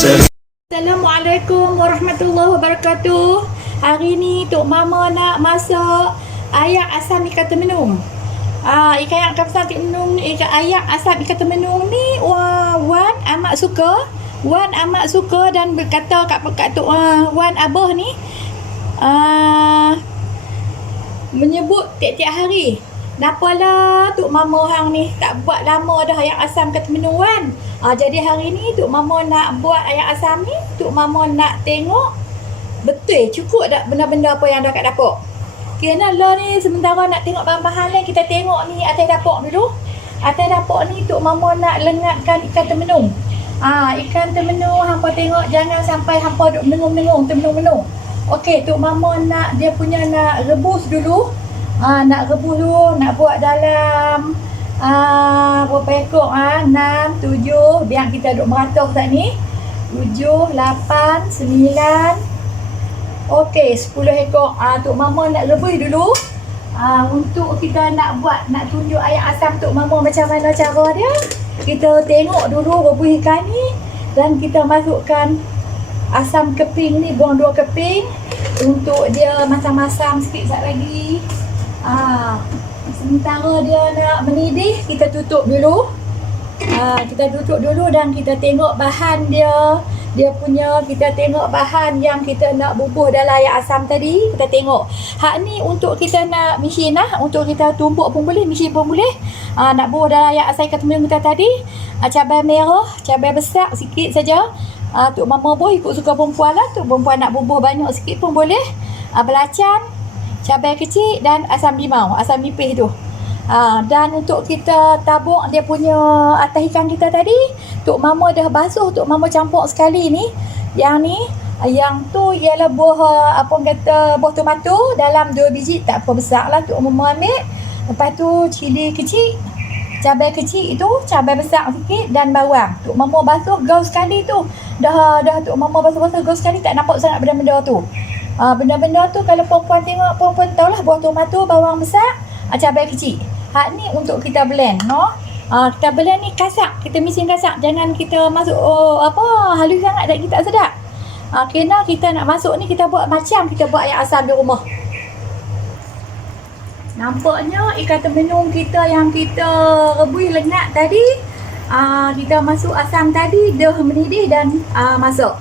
Assalamualaikum warahmatullahi wabarakatuh. Hari ni Tok Mama nak masak ayak asam ikan temenung. Ikan asam temenung ni, ayak asam ikan temenung ni Wan amat suka. Wan amat suka dan berkata kat Tok Wan Abah ni menyebut tiap-tiap hari, napalah Tok Mama hang ni tak buat lama dah ayak asam ikan temenung Wan. Jadi hari ni Tok Mama nak buat ayak asam ni. Tok Mama nak tengok betul cukup tak benda-benda apa yang ada kat dapur. Kena lah ni sementara nak tengok bahan-bahan lain, kita tengok ni atas dapur dulu. Atas dapur ni Tok Mama nak lengatkan ikan temenung. Ikan temenung hampa tengok jangan sampai hampa duk menengung-menengung, temenung-menung. Okey, Tok Mama nak dia punya nak rebus dulu. Nak rebus dulu, nak buat dalam berapa ekor? 6, 7, biar kita duk merata saat ni. 7, 8, 9, okey 10 ekor. Tok Mama nak rebus dulu. Untuk kita nak buat, nak tunjuk ayak asam Tok Mama macam mana cara dia. Kita tengok dulu rebus ikan ni. Dan kita masukkan asam keping ni, buang 2 keping. Untuk dia masam-masam sikit lagi. Sementara dia nak mendidih, kita tutup dulu. Kita tutup dulu dan kita tengok bahan dia. Dia punya, kita tengok bahan yang kita nak bubuh dalam ayak asam tadi. Kita tengok. Hak ni untuk kita nak mesin untuk kita tumbuk pun boleh, mesin pun boleh. Nak bubuh dalam ayak asam ikan temenung kita tadi. Cabai merah, cabai besar sikit saja. Tok Mama buh ikut suka perempuan lah. Tok perempuan nak bubuh banyak sikit pun boleh. Belacan, cabai kecil dan asam limau, asam nipis tu. Dan untuk kita tabuk dia punya atas ikan kita tadi, Tok Mama dah basuh, Tok Mama campur sekali ni. Yang ni, yang tu ialah buah buah tomato dalam 2 biji, tak apa besar lah Tok Mama ambil. Lepas tu cili kecil, cabai kecil itu, cabai besar sikit dan bawang. Tok Mama basuh gaus sekali tu. Dah Tok Mama basuh gaus sekali, tak nampak sangat benda-benda tu. Benda-benda tu kalau perempuan tengok, perempuan tahulah buah tomato, bawang besar, cabai kecil. Hak ni untuk kita blend, no? Kita blend ni kasak, kita mesin kasak. Jangan kita masuk halus sangat dan kita tak sedap. Kena kita nak masuk ni, kita buat macam kita buat ayak asam di rumah. Nampaknya ikan temenung kita yang kita rebus lengat tadi, kita masuk asam tadi dah mendidih dan masuk.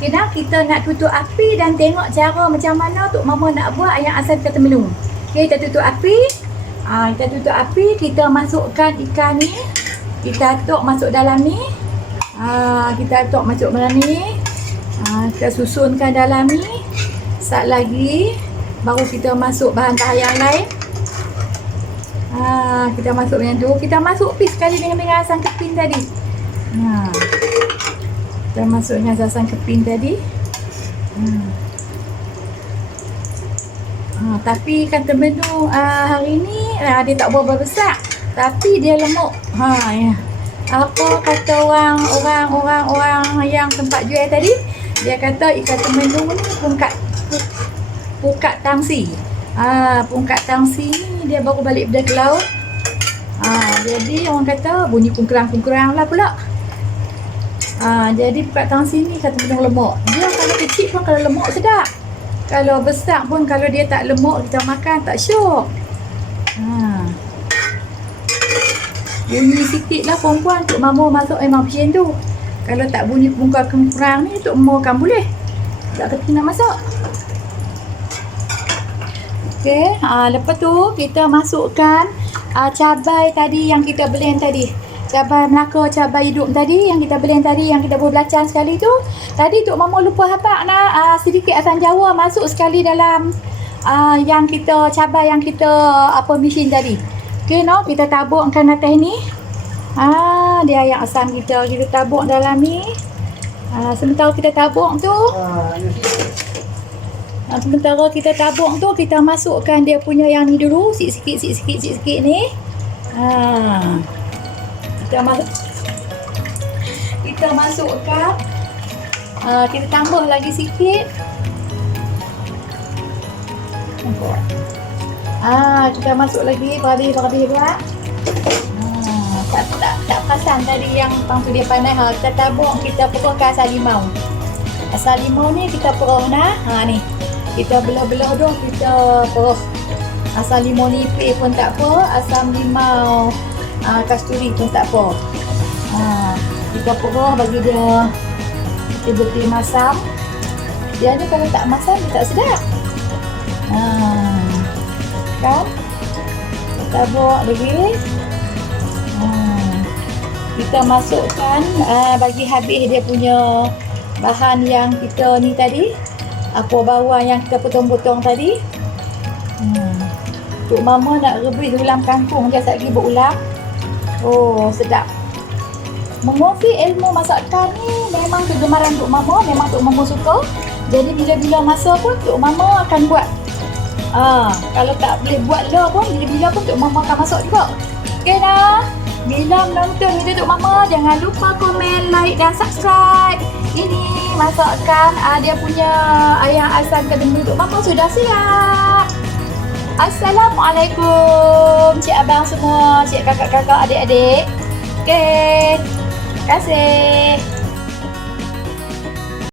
Kena kita nak tutup api dan tengok cara macam mana Tok Mama nak buat ayak asam ikan temenung. Okay, kita tutup api. Kita tutup api, kita masukkan ikan ni. Kita atuk masuk dalam ni. Kita atuk masuk dalam ni. Kita susunkan dalam ni. Sat lagi baru kita masuk bahan-bahan yang lain. Kita masuk macam tu. Kita masuk pis sekali dengan asam keping tadi. Kita masuk dengan asam keping tadi. Tapi ikan temenung hari ni dia tak berapa besar, tapi dia lemuk. Ya. Apa kata orang yang tempat jual tadi, dia kata ikan temenung ni pukat tangsi. Pukat tangsi ni dia baru balik dari laut. Jadi orang kata bunyi kungkurang lah pula. Jadi pukat tangsi ni ikan temenung lemuk. Dia kalau kecil pun kalau lemuk sedap. Kalau besar pun kalau dia tak lemuk, kita makan tak syok. Bunyi sikit lah perempuan, Tok Mama masuk memang macam tu. Kalau tak bunyi kurang ni, Tok Mama kan boleh. Tak kena nak masak. Okey, lepas tu kita masukkan cabai tadi yang kita blend tadi. Cabai Melaka, cabai hidup tadi yang kita blend tadi, yang kita buat belacan sekali tu. Tadi Tok Mama lupa habaq nak sedikit asam jawa masuk sekali dalam yang kita cabai yang kita mesin tadi. Okey, kita tabukkan atas ni. Dia ayak asam kita tabuk dalam ni. Sementara kita tabuk tu, kita masukkan dia punya yang ni dulu, sikit-sikit ni. Kita masukkan, kita tambah lagi sikit. Kita masuk lagi, habis pula. Tak asam tadi yang pang tu dia pandai ha. Kita tabur, kita perahkan asam limau. Asam limau ni kita perah nah. Ha ni. Kita belah-belah dah kita perah. Asam limau nipis pun tak apa, asam limau kasturi pun tak apa. Kita perah bagi dia betul-betul masam. Dia ni kalau tak masam dia tak sedap. Kan? Kita buat lagi. Kita masukkan bagi habis dia punya bahan yang kita ni tadi. Apa bawang yang kita potong-potong tadi. Tok Mama nak rebus ulam kangkung je lagi berulam. Oh, sedap. Mengopi ilmu masakan ni memang kegemaran Tok Mama, memang Tok Mama suka. Jadi bila-bila masa pun Tok Mama akan buat. Kalau tak boleh buat lah pun, bila-bila pun Tok Mama akan masak juga. Okey dah. Bila menonton video Tok Mama, jangan lupa komen, like dan subscribe. Ini masakan dia punya ayam asam kedembu Tok Mama sudah siap. Assalamualaikum cik abang semua, cik kakak-kakak, adik-adik. Okey. Terima kasih.